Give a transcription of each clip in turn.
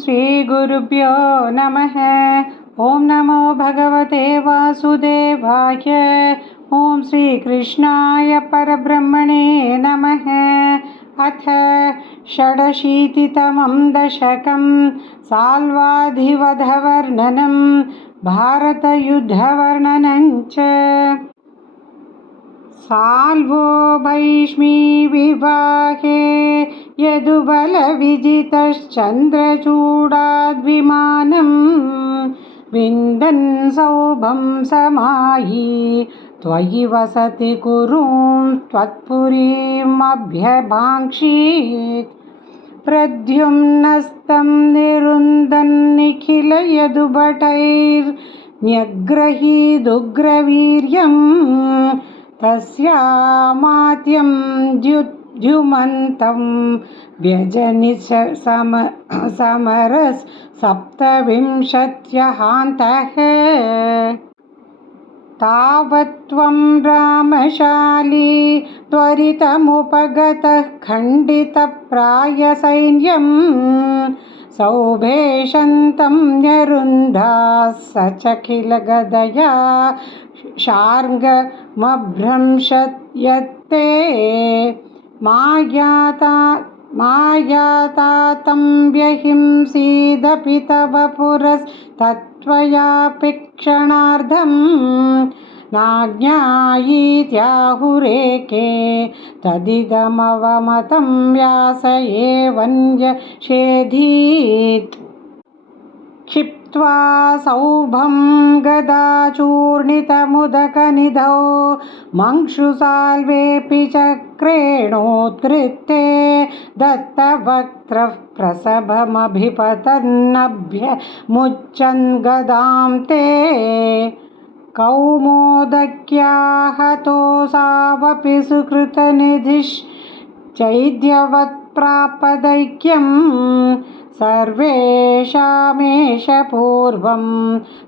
श्रीगुरुभ्यो नमः। ॐ नमो भगवते वासुदेवाय। ॐ श्रीकृष्णाय परब्रह्मणे नमः। अथ षडशीतितमं दशकं साल्वाधिवधवर्णनं भारतयुद्धवर्णनं च। साल्वो भैष्मी विवाहे यदुबलविजितश्चन्द्रचूडाद्विमानं विन्दन् सौभं समायी त्वयि वसति कुरुं त्वत्पुरीमभ्यभाङ्क्षीत्। प्रद्युम्नस्तं निरुन्दन्निखिल यदुभटैर्न्यग्रहीदुग्रवीर्यं तस्यामात्यं द्युमन्तं व्यजनि समरस् सप्तविंशत्यहान्तः। तावत्त्वं रामशाली त्वरितमुपगतः खण्डितप्रायसैन्यं सौभेशन्तं न्यरुन्धाः स चखिलगदया शार्ङ्गमभ्रंशत् यत्ते मायातातं व्यहिंसीदपि तव पुरस्तत्त्वयापि क्षणार्धं नाज्ञायीत्याहुरेके तदिदमवमतं व्यास एवन्यषेधीत्। क्षिप्त्वा सौभं गदाचूर्णितमुदकनिधौ मंशुसाल्वेऽपि चक्रेणोत्कृत्ते दत्तवक्त्रः प्रसभमभिपतन्नभ्यमुच्चन् गदां ते कौमोदक्याहतोऽसावपि सुकृतनिधिश्चैद्यवत्प्रापदैक्यं सर्वेषामेष पूर्वं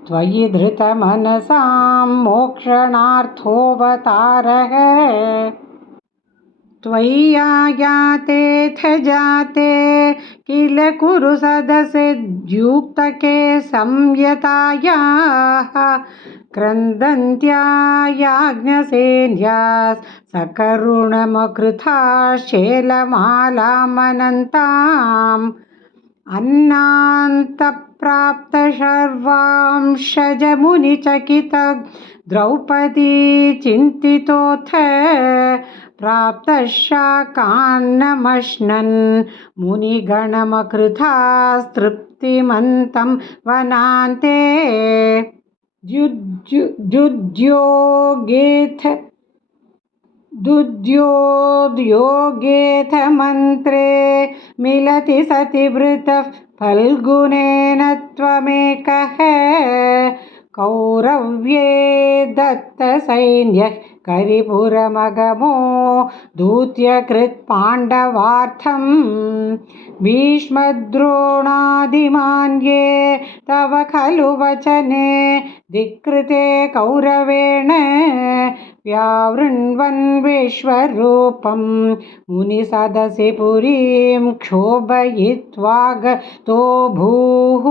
त्वयि धृतमनसां मोक्षणार्थोऽवतारः। त्वय्यायातेऽथ जाते किल कुरु सदसद्युक्तके संयतायाः क्रन्दन्त्या याज्ञसेन्याः सकरुणमकृताश्चेलमालामनन्ताम् अन्नान्तप्राप्तशर्वांशजमुनिचकित द्रौपदी चिन्तितोऽथ प्राप्तशाकान्नमश्नन् मुनिगणमकृतास्तृप्तिमन्तं वनान्ते दुद्योगेऽथ मन्त्रे मिलति सति वृतः फल्गुनेन त्वमेकः कौरव्ये दत्तसैन्यः करिपुरमगमो दूत्यकृत् पाण्डवार्थं भीष्मद्रोणादिमान्ये तव खलु वचने धिक्कृते कौरवेण व्यावृण्वन् विश्वरूपं मुनिसदसि पुरीं क्षोभयित्वागतो भूः।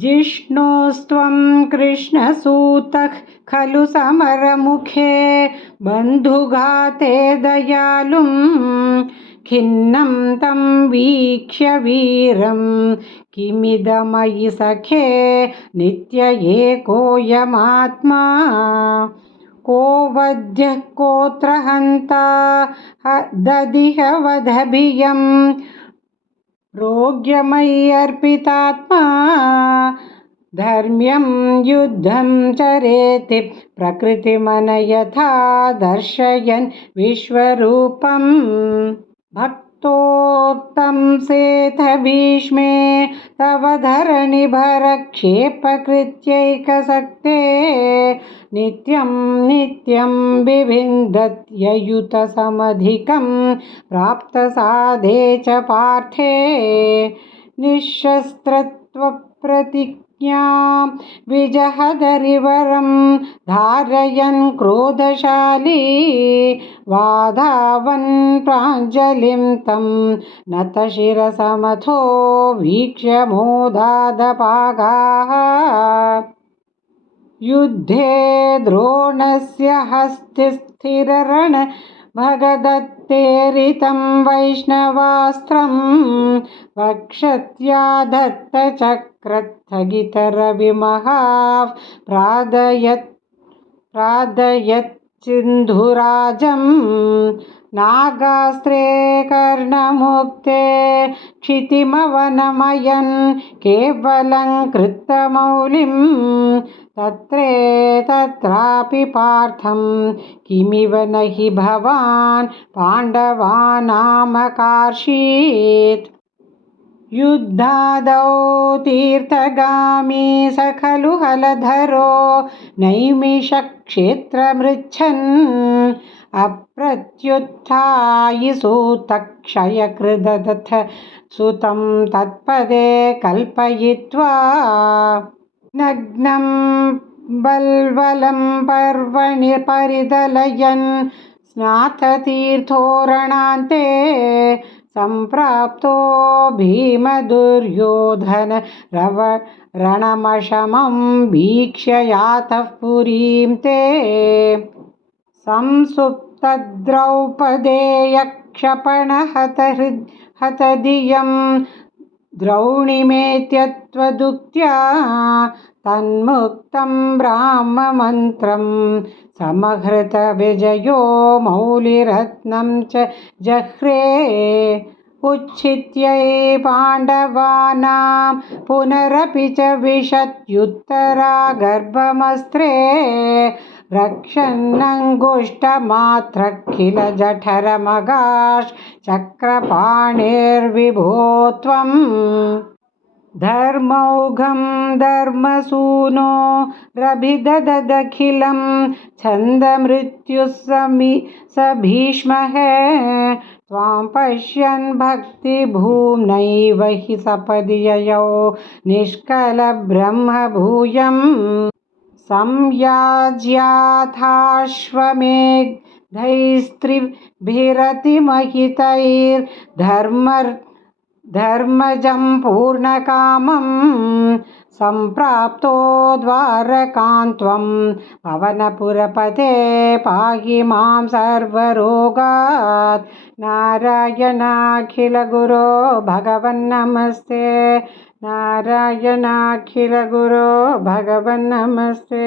जिष्णोस्त्वं कृष्णसूतः खलु समरमुखे बन्धुघाते दयालुं खिन्नं तं वीक्ष्य वीरं किमिदमयि सखे नित्य एकोऽयमात्मा को वध्यः कोऽत्र हन्ता ददिह वधभियं रोग्यमय्यर्पितात्मा धर्म्यं युद्धं चरेति प्रकृतिमनयथा दर्शयन् विश्वरूपं भक्तोत्तंसेऽथ भीष्मे तव धरणिभरक्षेपकृत्यैकसक्ते नित्यं नित्यं बिभिन्दत्ययुतसमधिकं प्राप्तसाधे च पार्थे निःशस्त्रत्वप्रतिज्ञां प्रतिज्ञां विजहदरिवरं धारयन् क्रोधशाली वाधावन् प्राञ्जलिं तं नतशिरसमथो वीक्ष्य मोदादपागाः युद्धे द्रोणस्य हस्तिस्थिररण भगदत्तेरितं वैष्णवास्त्रं वक्षत्या दत्तचक्रस्थगितरविमहाः प्रादयच्चिन्धुराजं नागास्त्रे कर्णमुक्ते क्षितिमवनमयन् केवलं कृत्तमौलिं तत्रापि पार्थं किमिव न हि भवान् पाण्डवानामकार्षीत् युद्धादौ तीर्थगामी स खलु हलधरो नैमिषक्षेत्रमृच्छन् अप्रत्युत्थायिसूतक्षयकृदथ सुतं तत्पदे कल्पयित्वा नग्नं बल्वलं पर्वणि परिदलयन् स्नाततीर्थोरणान्ते सम्प्राप्तो भीमदुर्योधन रणमशमं वीक्ष्य यातः पुरीं ते संसुप्तद्रौपदेयक्षपणहतधियं द्रौणिमेत्यत्वदुक्त्या तन्मुक्तं ब्राह्ममन्त्रं समहृतविजयो मौलिरत्नं च जह्रे उच्छित्यै पाण्डवानां पुनरपि च विशत्युत्तरागर्भमस्त्रे रक्षन्नङ्गुष्ठमात्रखिलजठरमगाश्चक्रपाणिर्विभो त्वं धर्मौघं धर्मसूनो रभिददखिलं छन्दमृत्युः स भीष्मः त्वां पश्यन् भक्तिभूम्नैव हि सपदि ययौ निष्कलब्रह्मभूयम् संयाज्याथाश्वमेधैस्त्रिभिरतिमहितैर्धर्मजं पूर्णकामं सम्प्राप्तो द्वारकां त्वं पवनपुरपते पाहि मां सर्वरोगात् नारायणाखिलगुरो भगवन्नमस्ते नारायणाखिलगुरो भगवन्नमस्ते।